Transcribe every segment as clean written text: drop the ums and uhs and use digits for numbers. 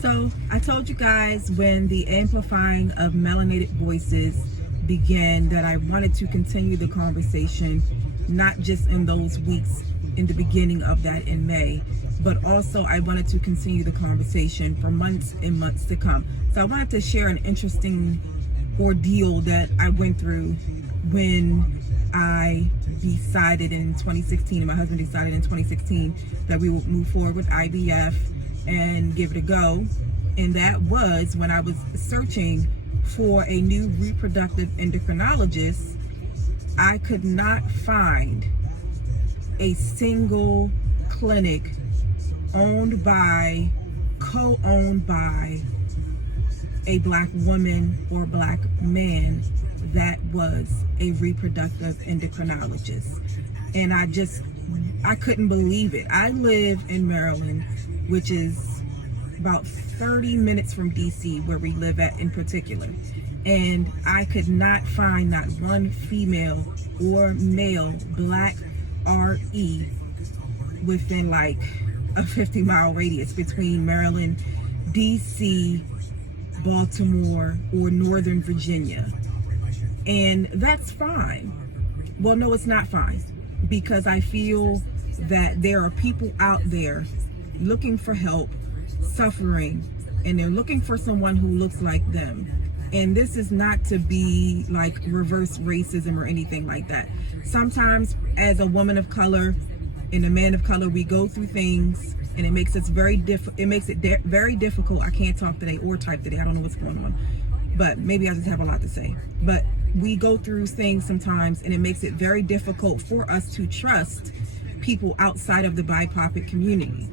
So I told you guys when the amplifying of melanated voices began that I wanted to continue the conversation, not just in those weeks in the beginning of that in May, but also I wanted to continue the conversation for months and months to come. So I wanted to share an interesting ordeal that I went through when I decided in 2016, and my husband decided in 2016 that we would move forward with IVF and give it a go. And that was when I was searching for a new reproductive endocrinologist. I could not find a single clinic owned by, co-owned by a Black woman or Black man that was a reproductive endocrinologist. And I couldn't believe it. I live in Maryland, which is about 30 minutes from DC, where we live at in particular. And I could not find not one female or male Black RE within like a 50-mile radius between Maryland, DC, Baltimore, or Northern Virginia. And that's fine. Well, no, it's not fine, because I feel that there are people out there looking for help, suffering, and they're looking for someone who looks like them. And this is not to be like reverse racism or anything like that. Sometimes as a woman of color and a man of color, we go through things and it makes it very difficult. I can't talk today or type today. I don't know what's going on, but maybe I just have a lot to say. But we go through things sometimes and it makes it very difficult for us to trust people outside of the BIPOC community.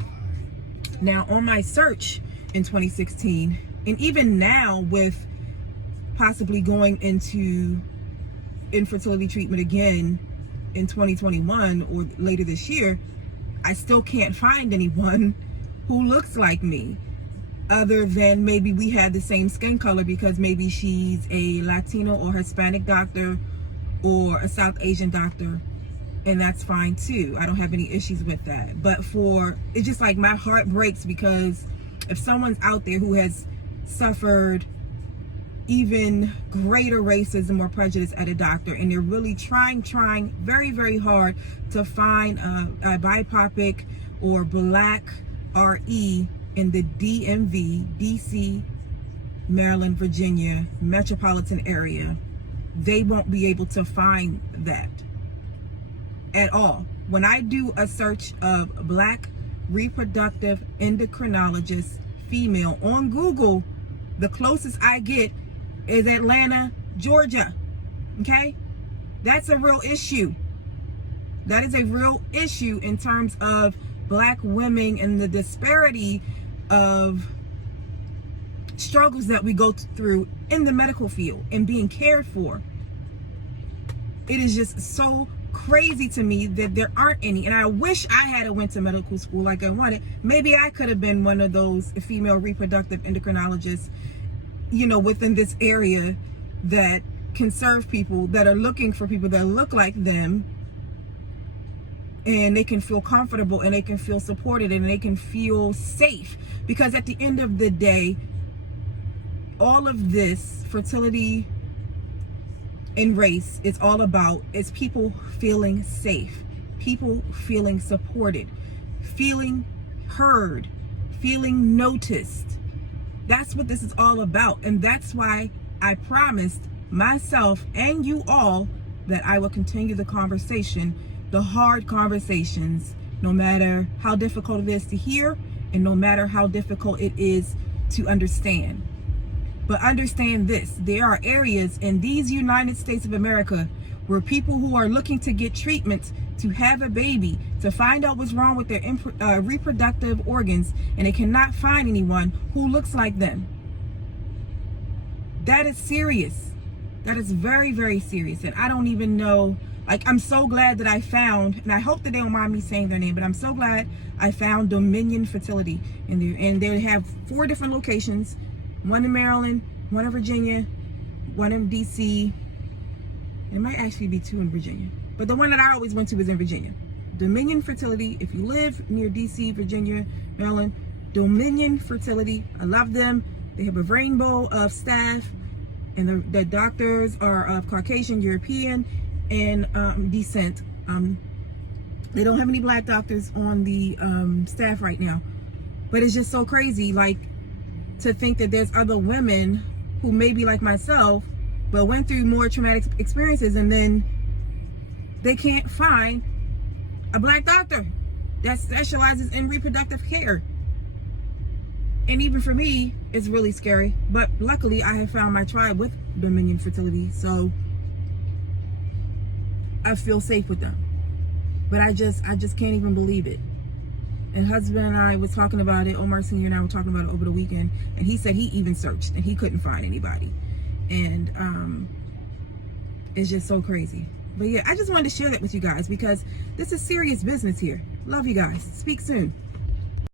Now, on my search in 2016, and even now with possibly going into infertility treatment again in 2021 or later this year, I still can't find anyone who looks like me, other than maybe we have the same skin color because maybe she's a Latino or Hispanic doctor or a South Asian doctor, and that's fine too. I don't have any issues with that. But it's just like my heart breaks, because if someone's out there who has suffered even greater racism or prejudice at a doctor, and they're really trying very, very hard to find a BIPOC or Black RE in the DMV, DC, Maryland, Virginia, Metropolitan area, they won't be able to find that at all. When I do a search of Black reproductive endocrinologist female on Google, the closest I get is Atlanta, Georgia. Okay? That's a real issue. That is a real issue in terms of Black women and the disparity of struggles that we go through in the medical field and being cared for. It is just so crazy to me that there aren't any. And I wish I had went to medical school like I wanted. Maybe I could have been one of those female reproductive endocrinologists, within this area that can serve people that are looking for people that look like them, and they can feel comfortable and they can feel supported and they can feel safe. Because at the end of the day, all of this fertility and race is all about is people feeling safe, people feeling supported, feeling heard, feeling noticed. That's what this is all about. And that's why I promised myself and you all that I will continue the conversation, the hard conversations, no matter how difficult it is to hear and no matter how difficult it is to understand. But understand this, there are areas in these United States of America where people who are looking to get treatment to have a baby, to find out what's wrong with their reproductive organs, and they cannot find anyone who looks like them. That is serious. That is very, very serious. And I don't even know, I'm so glad that I found, and I hope that they don't mind me saying their name, but I'm so glad I found Dominion Fertility. And they have 4 different locations, one in Maryland, one in Virginia, one in DC. It might actually be 2 in Virginia. But the one that I always went to was in Virginia. Dominion Fertility. If you live near DC, Virginia, Maryland, Dominion Fertility. I love them. They have a rainbow of staff, and the doctors are of Caucasian, European, and descent. They don't have any black doctors on the staff right now, but it's just so crazy, like, to think that there's other women who may be like myself, but went through more traumatic experiences, and then they can't find a black doctor that specializes in reproductive care. And even for me, it's really scary. But luckily, I have found my tribe with Dominion Fertility, so I feel safe with them. But I just can't even believe it. And husband and I was talking about it. Omar Sr. and I were talking about it over the weekend, and he said he even searched and he couldn't find anybody. And it's just so crazy. But yeah, I just wanted to share that with you guys because this is serious business here. Love you guys. Speak soon.